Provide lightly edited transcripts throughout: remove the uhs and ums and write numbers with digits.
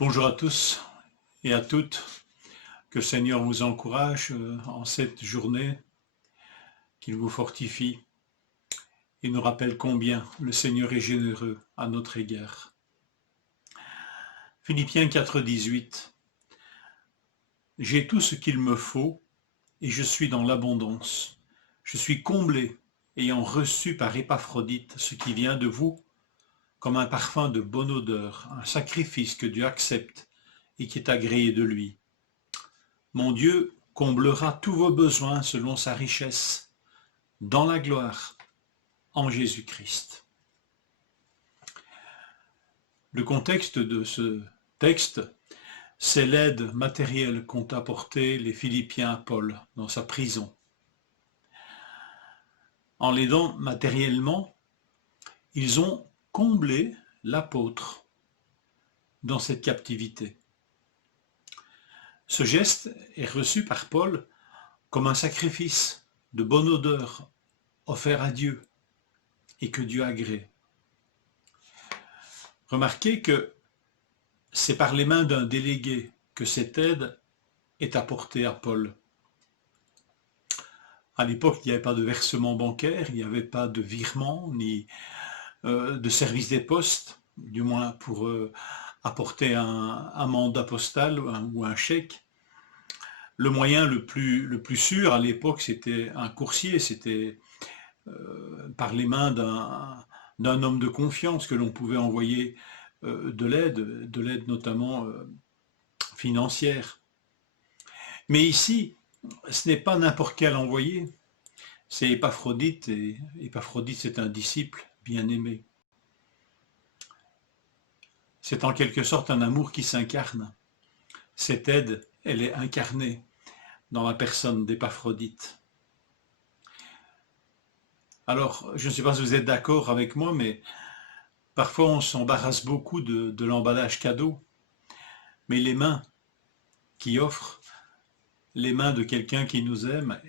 Bonjour à tous et à toutes, que le Seigneur vous encourage en cette journée, qu'il vous fortifie et nous rappelle combien le Seigneur est généreux à notre égard. Philippiens 4,18 J'ai tout ce qu'il me faut et je suis dans l'abondance. Je suis comblé, ayant reçu par Épaphrodite ce qui vient de vous, comme un parfum de bonne odeur, un sacrifice que Dieu accepte et qui est agréé de lui. Mon Dieu comblera tous vos besoins selon sa richesse, dans la gloire, en Jésus-Christ. Le contexte de ce texte, c'est l'aide matérielle qu'ont apporté les Philippiens à Paul dans sa prison. En l'aidant matériellement, ils ont comblé l'apôtre dans cette captivité. Ce geste est reçu par Paul comme un sacrifice de bonne odeur offert à Dieu et que Dieu agrée. Remarquez que c'est par les mains d'un délégué que cette aide est apportée à Paul. À l'époque, il n'y avait pas de versement bancaire, il n'y avait pas de virement, ni de service des postes, du moins pour apporter un mandat postal ou un chèque. Le moyen le plus sûr à l'époque, c'était un coursier, c'était par les mains d'un homme de confiance que l'on pouvait envoyer de l'aide notamment financière. Mais ici, ce n'est pas n'importe quel envoyé, c'est Épaphrodite, et Épaphrodite c'est un disciple bien-aimé. C'est en quelque sorte un amour qui s'incarne. Cette aide, elle est incarnée dans la personne d'Épaphrodite. Alors, je ne sais pas si vous êtes d'accord avec moi, mais parfois on s'embarrasse beaucoup de l'emballage cadeau, mais les mains qui offrent, les mains de quelqu'un qui nous aime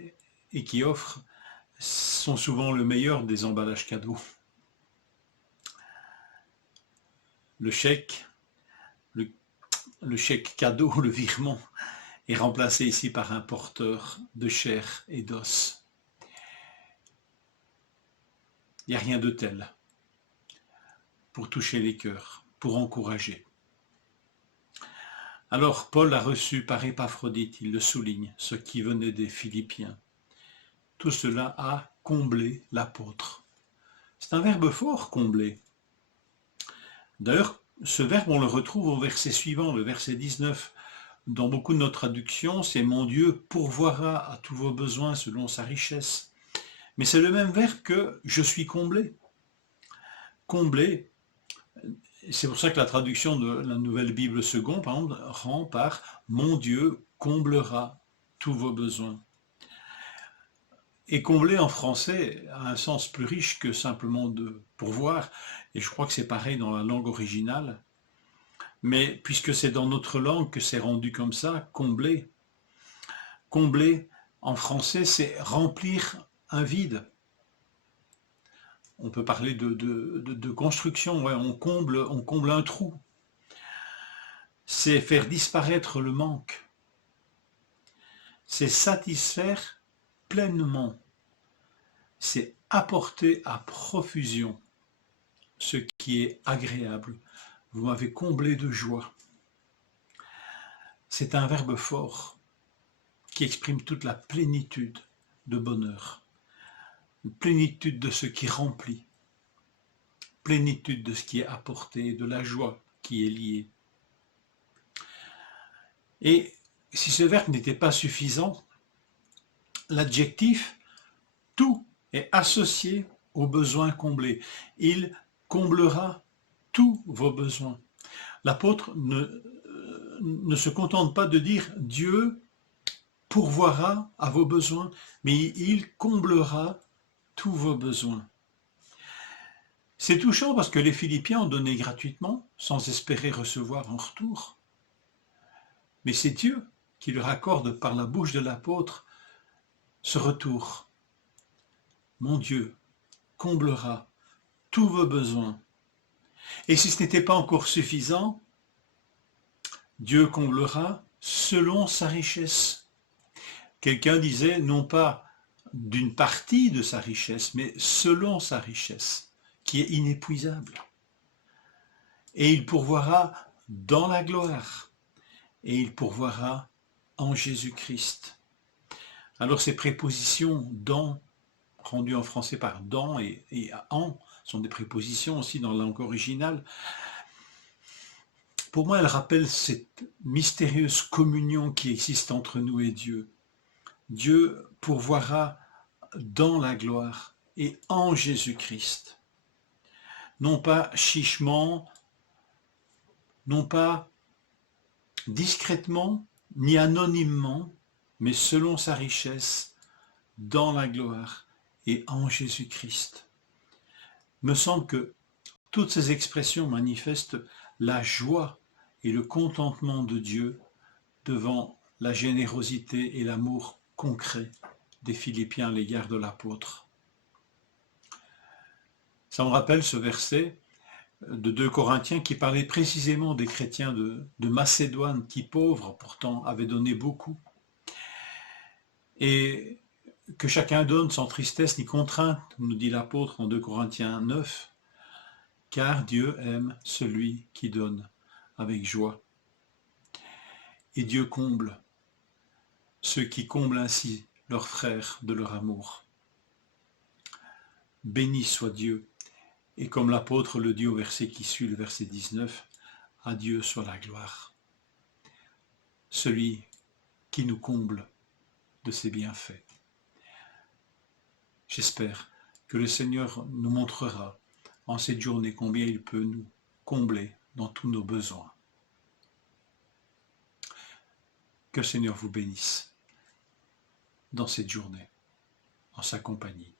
et qui offre, sont souvent le meilleur des emballages cadeaux. Le chèque, le chèque cadeau, le virement, est remplacé ici par un porteur de chair et d'os. Il n'y a rien de tel pour toucher les cœurs, pour encourager. Alors Paul a reçu par Épaphrodite, il le souligne, ce qui venait des Philippiens. Tout cela a comblé l'apôtre. C'est un verbe fort, combler. D'ailleurs, ce verbe, on le retrouve au verset suivant, le verset 19. Dans beaucoup de nos traductions, c'est « Mon Dieu pourvoira à tous vos besoins selon sa richesse ». Mais c'est le même verbe que « je suis comblé ». Comblé, c'est pour ça que la traduction de la Nouvelle Bible Second, par exemple, rend par « Mon Dieu comblera tous vos besoins ». Et combler en français a un sens plus riche que simplement de pourvoir, et je crois que c'est pareil dans la langue originale. Mais puisque c'est dans notre langue que c'est rendu comme ça, combler. Combler en français, c'est remplir un vide. On peut parler de construction, ouais, on comble un trou. C'est faire disparaître le manque. C'est satisfaire pleinement. C'est apporter à profusion ce qui est agréable. Vous m'avez comblé de joie. C'est un verbe fort qui exprime toute la plénitude de bonheur, une plénitude de ce qui remplit, plénitude de ce qui est apporté, de la joie qui est liée. Et si ce verbe n'était pas suffisant, l'adjectif « tout » est associé aux besoins comblés. Il comblera tous vos besoins. L'apôtre ne se contente pas de dire « Dieu pourvoira à vos besoins », mais il comblera tous vos besoins. C'est touchant parce que les Philippiens ont donné gratuitement, sans espérer recevoir en retour. Mais c'est Dieu qui leur accorde par la bouche de l'apôtre ce retour. Mon Dieu comblera tous vos besoins. Et si ce n'était pas encore suffisant, Dieu comblera selon sa richesse. Quelqu'un disait non pas d'une partie de sa richesse, mais selon sa richesse, qui est inépuisable. Et il pourvoira dans la gloire, et il pourvoira en Jésus-Christ. Alors ces prépositions dans, rendues en français par dans et en, sont des prépositions aussi dans la langue originale. Pour moi, elles rappellent cette mystérieuse communion qui existe entre nous et Dieu. Dieu pourvoira dans la gloire et en Jésus-Christ. Non pas chichement, non pas discrètement, ni anonymement, mais selon sa richesse, dans la gloire et en Jésus-Christ. Me semble que toutes ces expressions manifestent la joie et le contentement de Dieu devant la générosité et l'amour concret des Philippiens à l'égard de l'apôtre. Ça me rappelle ce verset de 2 Corinthiens qui parlait précisément des chrétiens de Macédoine qui, pauvres, pourtant avaient donné beaucoup. Et que chacun donne sans tristesse ni contrainte, nous dit l'apôtre en 2 Corinthiens 9, car Dieu aime celui qui donne avec joie. Et Dieu comble ceux qui comblent ainsi leurs frères de leur amour. Béni soit Dieu. Et comme l'apôtre le dit au verset qui suit, le verset 19, à Dieu soit la gloire. Celui qui nous comble de ses bienfaits. J'espère que le Seigneur nous montrera en cette journée combien il peut nous combler dans tous nos besoins. Que le Seigneur vous bénisse dans cette journée, en sa compagnie.